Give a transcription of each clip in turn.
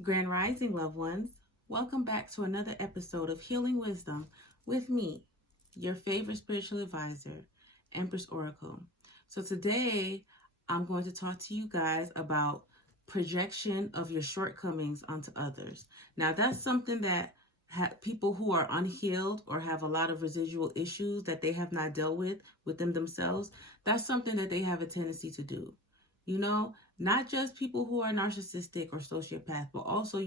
Grand Rising, loved ones. Welcome back to another episode of Healing Wisdom with me, your favorite spiritual advisor, Empress Oracle. So, today I'm going to talk to you guys about projection of your shortcomings onto others. Now, that's something that people who are unhealed or have a lot of residual issues that they have not dealt with within themselves, that's something that they have a tendency to do. Not just people who are narcissistic or sociopath, but also,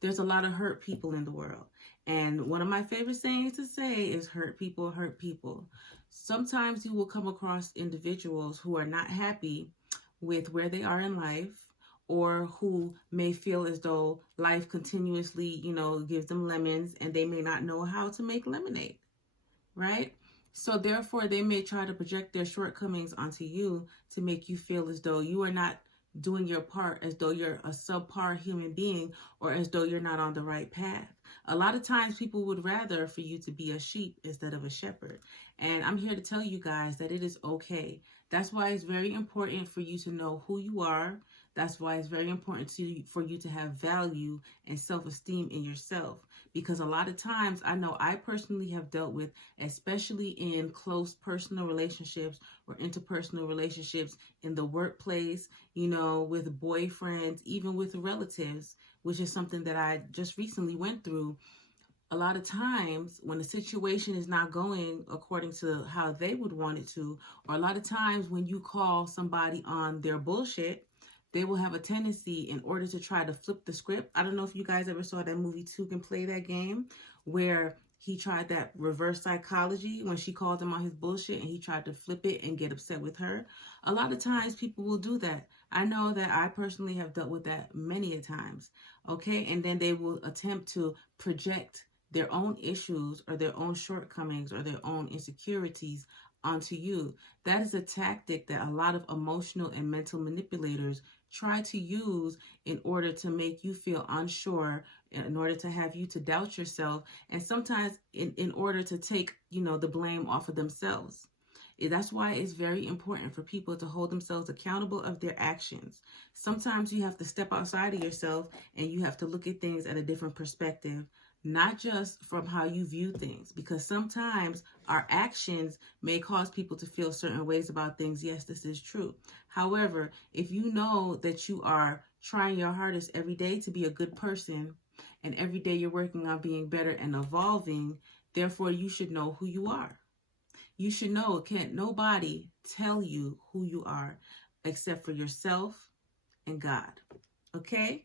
there's a lot of hurt people in the world. And one of my favorite sayings to say is hurt people hurt people. Sometimes you will come across individuals who are not happy with where they are in life, or who may feel as though life continuously, gives them lemons and they may not know how to make lemonade, right? So therefore, they may try to project their shortcomings onto you to make you feel as though you are not doing your part, as though you're a subpar human being, or as though you're not on the right path. A lot of times people would rather for you to be a sheep instead of a shepherd. And I'm here to tell you guys that it is okay. That's why it's very important for you to know who you are. That's why it's very important for you to have value and self-esteem in yourself. Because a lot of times, I know I personally have dealt with, especially in close personal relationships or interpersonal relationships in the workplace, with boyfriends, even with relatives, which is something that I just recently went through. A lot of times when a situation is not going according to how they would want it to, or a lot of times when you call somebody on their bullshit, they will have a tendency, in order to try to flip the script. I don't know if you guys ever saw that movie Two Can Play That Game, where he tried that reverse psychology when she called him on his bullshit and he tried to flip it and get upset with her. A lot of times people will do that. I know that I personally have dealt with that many a times. Okay. And then they will attempt to project their own issues or their own shortcomings or their own insecurities onto you. That is a tactic that a lot of emotional and mental manipulators try to use in order to make you feel unsure, in order to have you to doubt yourself, and sometimes in order to take, the blame off of themselves. That's why it's very important for people to hold themselves accountable of their actions. Sometimes you have to step outside of yourself and you have to look at things at a different perspective, not just from how you view things, because sometimes our actions may cause people to feel certain ways about things. Yes, this is true. However, if you know that you are trying your hardest every day to be a good person, and every day you're working on being better and evolving, therefore you should know who you are. You should know, can't nobody tell you who you are except for yourself and God. Okay?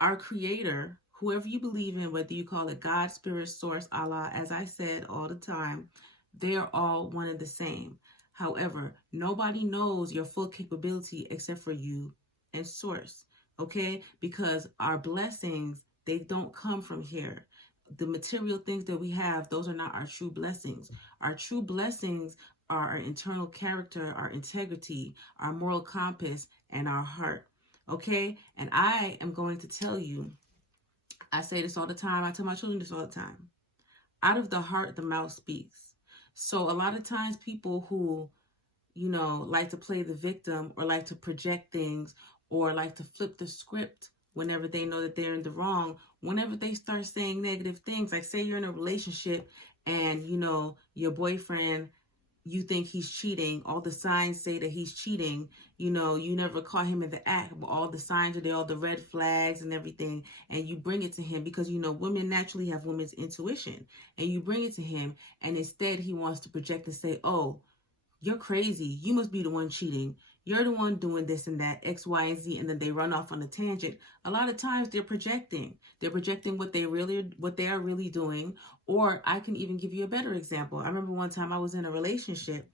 Our creator, whoever you believe in, whether you call it God, Spirit, Source, Allah, as I said all the time, they are all one and the same. However, nobody knows your full capability except for you and Source. Okay? Because our blessings, they don't come from here. The material things that we have, those are not our true blessings. Our true blessings are our internal character, our integrity, our moral compass, and our heart. Okay? And I am going to tell you, I say this all the time. I tell my children this all the time. Out of the heart, the mouth speaks. So a lot of times people who, like to play the victim or like to project things or like to flip the script whenever they know that they're in the wrong, whenever they start saying negative things, like say you're in a relationship and, your boyfriend, you think he's cheating, all the signs say that he's cheating, you never caught him in the act, but all the signs are there, all the red flags and everything, and you bring it to him because, women naturally have women's intuition, and you bring it to him, and instead he wants to project and say, oh, you're crazy, you must be the one cheating, you're the one doing this and that, X, Y, and Z, and then they run off on a tangent. A lot of times they're projecting what they are really doing. Or I can even give you a better example. I remember one time I was in a relationship,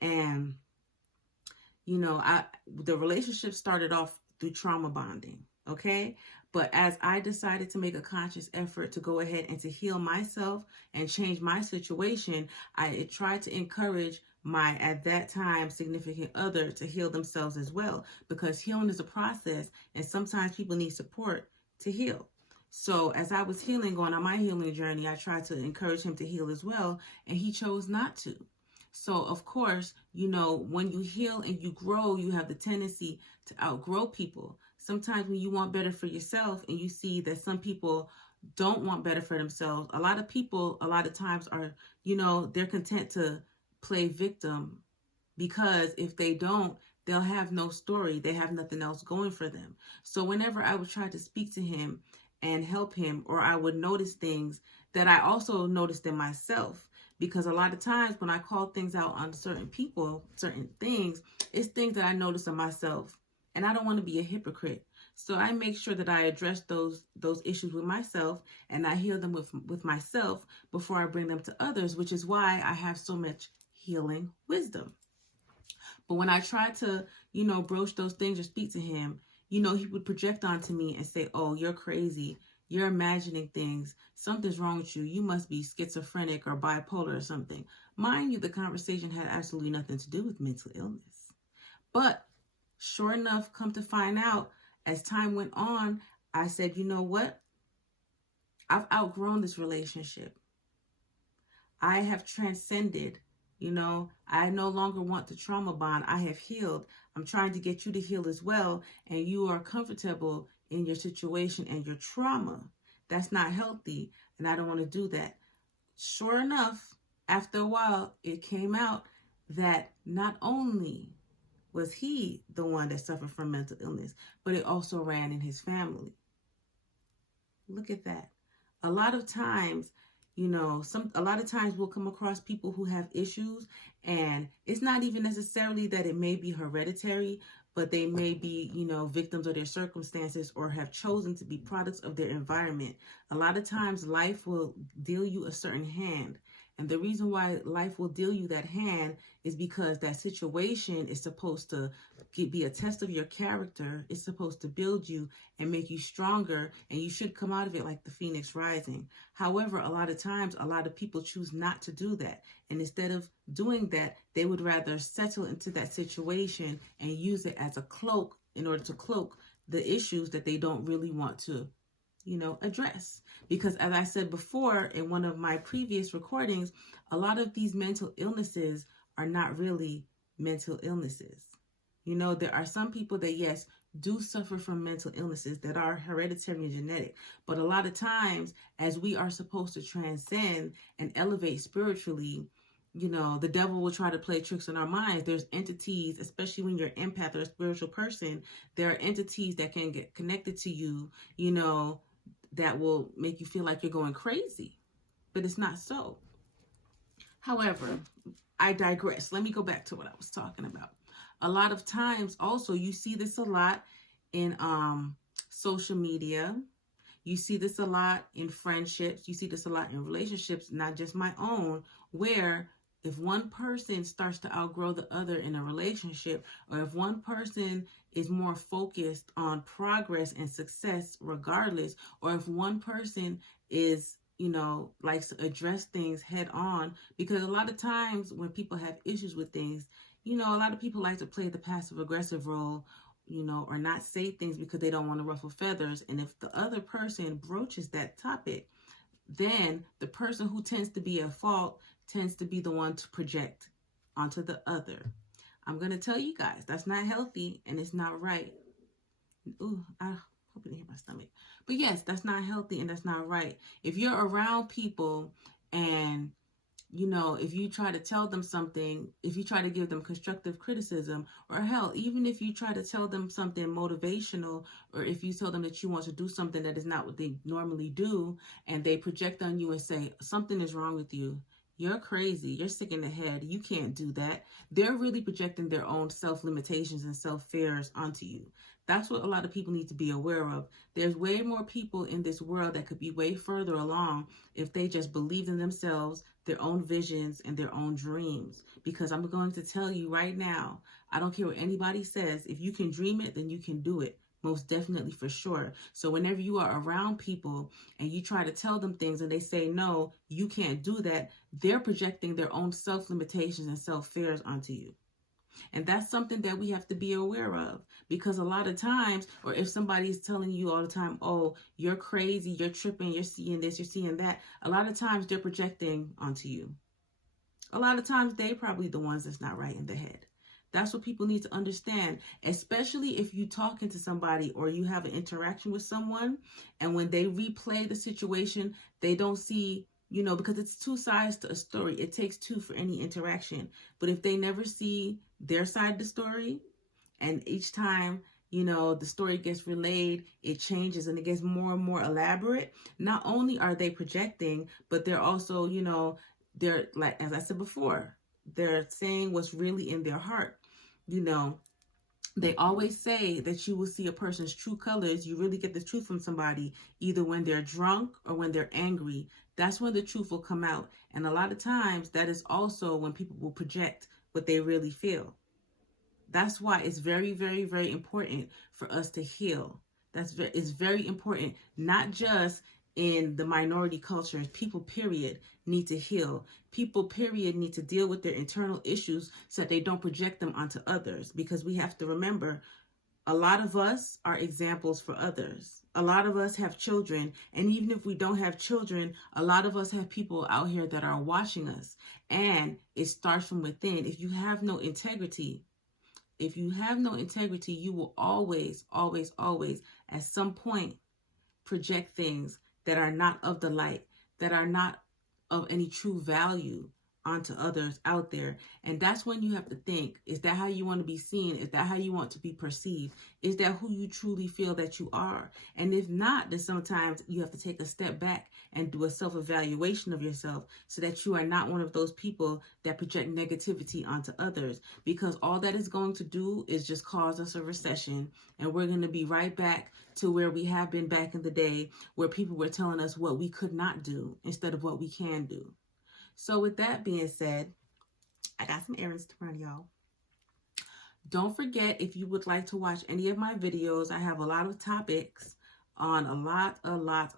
and the relationship started off through trauma bonding, okay? But as I decided to make a conscious effort to go ahead and to heal myself and change my situation, I tried to encourage my, at that time, significant other to heal themselves as well, because healing is a process, and sometimes people need support to heal. So as I was healing, going on my healing journey, I tried to encourage him to heal as well, and he chose not to. So, of course, when you heal and you grow, you have the tendency to outgrow people. Sometimes when you want better for yourself and you see that some people don't want better for themselves, a lot of people, a lot of times are, they're content to play victim, because if they don't, they'll have no story. They have nothing else going for them. So whenever I would try to speak to him and help him, or I would notice things that I also noticed in myself, because a lot of times when I call things out on certain people, certain things, it's things that I notice in myself. And I don't want to be a hypocrite. So I make sure that I address those issues with myself, and I heal them with myself before I bring them to others, which is why I have so much healing wisdom. But when I try to, broach those things or speak to him, he would project onto me and say, oh, you're crazy. You're imagining things. Something's wrong with you. You must be schizophrenic or bipolar or something. Mind you, the conversation had absolutely nothing to do with mental illness. But sure enough, come to find out, as time went on, I said, you know what? I've outgrown this relationship. I have transcended. I no longer want the trauma bond. I have healed. I'm trying to get you to heal as well. And you are comfortable in your situation and your trauma. That's not healthy. And I don't want to do that. Sure enough, after a while, it came out that not only was he the one that suffered from mental illness, but it also ran in his family. Look at that. A lot of times we'll come across people who have issues, and it's not even necessarily that it may be hereditary, but they may be, victims of their circumstances or have chosen to be products of their environment. A lot of times life will deal you a certain hand. And the reason why life will deal you that hand is because that situation is supposed to be a test of your character. It's supposed to build you and make you stronger, and you should come out of it like the phoenix rising. However, a lot of times, a lot of people choose not to do that. And instead of doing that, they would rather settle into that situation and use it as a cloak in order to cloak the issues that they don't really want to address. Because as I said before in one of my previous recordings, a lot of these mental illnesses are not really mental illnesses. There are some people that, yes, do suffer from mental illnesses that are hereditary and genetic. But a lot of times, as we are supposed to transcend and elevate spiritually, the devil will try to play tricks on our minds. There's entities, especially when you're an empath or a spiritual person, there are entities that can get connected to you, that will make you feel like you're going crazy. But it's not so. However, I digress. Let me go back to what I was talking about. A lot of times also, you see this a lot in social media. You see this a lot in friendships. You see this a lot in relationships, not just my own, where if one person starts to outgrow the other in a relationship, or if one person is more focused on progress and success regardless, or if one person is, likes to address things head on, because a lot of times when people have issues with things, a lot of people like to play the passive aggressive role, or not say things because they don't want to ruffle feathers. And if the other person broaches that topic, then the person who tends to be at fault tends to be the one to project onto the other. I'm going to tell you guys, that's not healthy and it's not right. Ooh, I hope you didn't hear my stomach. But yes, that's not healthy and that's not right. If you're around people and, if you try to tell them something, if you try to give them constructive criticism, or hell, even if you try to tell them something motivational, or if you tell them that you want to do something that is not what they normally do, and they project on you and say, something is wrong with you. You're crazy. You're sick in the head. You can't do that. They're really projecting their own self-limitations and self-fears onto you. That's what a lot of people need to be aware of. There's way more people in this world that could be way further along if they just believed in themselves, their own visions, and their own dreams. Because I'm going to tell you right now, I don't care what anybody says. If you can dream it, then you can do it. Most definitely, for sure. So whenever you are around people and you try to tell them things and they say, no, you can't do that, they're projecting their own self-limitations and self-fears onto you. And that's something that we have to be aware of, because a lot of times, or if somebody's telling you all the time, oh, you're crazy, you're tripping, you're seeing this, you're seeing that, a lot of times they're projecting onto you. A lot of times they're probably the ones that's not right in the head. That's what people need to understand, especially if you're talking to somebody or you have an interaction with someone, and when they replay the situation, they don't see, because it's two sides to a story. It takes two for any interaction. But if they never see their side of the story, and each time, the story gets relayed, it changes and it gets more and more elaborate. Not only are they projecting, but they're also, they're, like, as I said before, they're saying what's really in their heart. They always say that you will see a person's true colors. You really get the truth from somebody, either when they're drunk or when they're angry. That's when the truth will come out. And a lot of times that is also when people will project what they really feel. That's why it's very, very, very important for us to heal. It's very important, not just in the minority cultures. People, period, need to heal. People, period, need to deal with their internal issues so that they don't project them onto others. Because we have to remember, a lot of us are examples for others. A lot of us have children. And even if we don't have children, a lot of us have people out here that are watching us. And it starts from within. If you have no integrity, you will always, always, always, at some point, project things that are not of the light, that are not of any true value onto others out there. And that's when you have to think, is that how you want to be seen? Is that how you want to be perceived? Is that who you truly feel that you are? And if not, then sometimes you have to take a step back and do a self-evaluation of yourself so that you are not one of those people that project negativity onto others, because all that is going to do is just cause us a recession, and we're going to be right back to where we have been back in the day, where people were telling us what we could not do instead of what we can do. So with that being said, I got some errands to run, y'all. Don't forget, if you would like to watch any of my videos, I have a lot of topics on a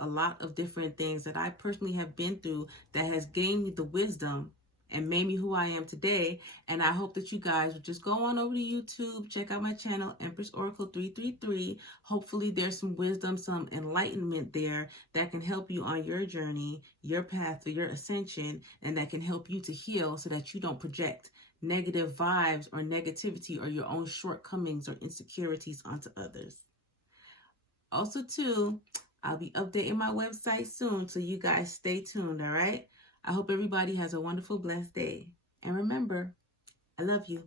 lot of different things that I personally have been through that has gained me the wisdom and made me who I am today. And I hope that you guys would just go on over to YouTube, check out my channel, Empress Oracle 333. Hopefully there's some wisdom, some enlightenment there that can help you on your journey, your path for your ascension, and that can help you to heal so that you don't project negative vibes or negativity or your own shortcomings or insecurities onto others. Also, too, I'll be updating my website soon, so you guys stay tuned, all right? I hope everybody has a wonderful, blessed day. And remember, I love you.